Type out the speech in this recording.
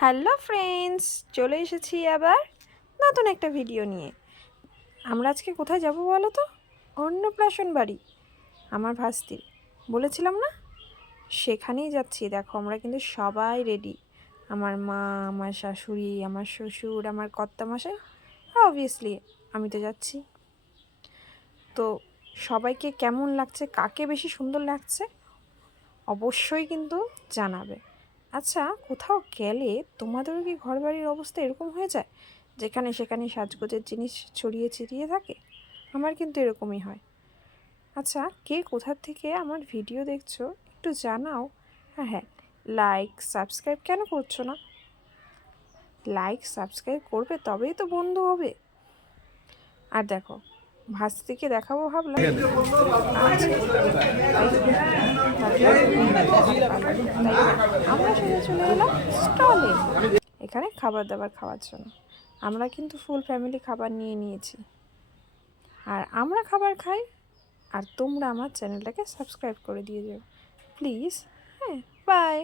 Hello friends, চলে এসেছি আবার নতুন একটা ভিডিও নিয়ে। আমরা আজকে কোথায় যাব বলো তো? অন্নপ্রাশন বাড়ি আমার ভাস্তির, বলেছিলাম না? সেখানেই যাচ্ছি। দেখো আমরা কিন্তু সবাই রেডি। আমার মা, আমার শাশুড়ি, আমার শ্বশুর, আমার কর্তামশাই, আর অবভিয়াসলি আমি তো যাচ্ছি। তো সবাইকে কেমন লাগছে, কাকে বেশি সুন্দর লাগছে অবশ্যই কিন্তু জানাবে। আচ্ছা, কোথাও গেলে তোমাদেরও কি ঘরবাড়ির অবস্থা এরকম হয়ে যায়, যেখানে সেখানে সাজগোজের জিনিস ছড়িয়ে ছিটিয়ে থাকে? আমার কিন্তু এরকমই হয়। আচ্ছা, কে কোথা থেকে আমার ভিডিও দেখছো একটু জানাও। হ্যাঁ হ্যাঁ, লাইক সাবস্ক্রাইব কেন করছো না? লাইক সাবস্ক্রাইব করবে, তবেই তো বন্ধু হবে। আর দেখো, ভাস্তিকে দেখাবো ভাবলাম, আছে তাই আমরা সোজা চলে এলাম স্টলে, এখানে খাবার দাবার খাওয়ার জন্য। আমরা কিন্তু ফুল ফ্যামিলি খাবার নিয়ে নিয়েছি, আর আমরা খাবার খাই, আর তোমরা আমার চ্যানেলটাকে সাবস্ক্রাইব করে দিয়ে যাও প্লিজ। হ্যাঁ, বাই।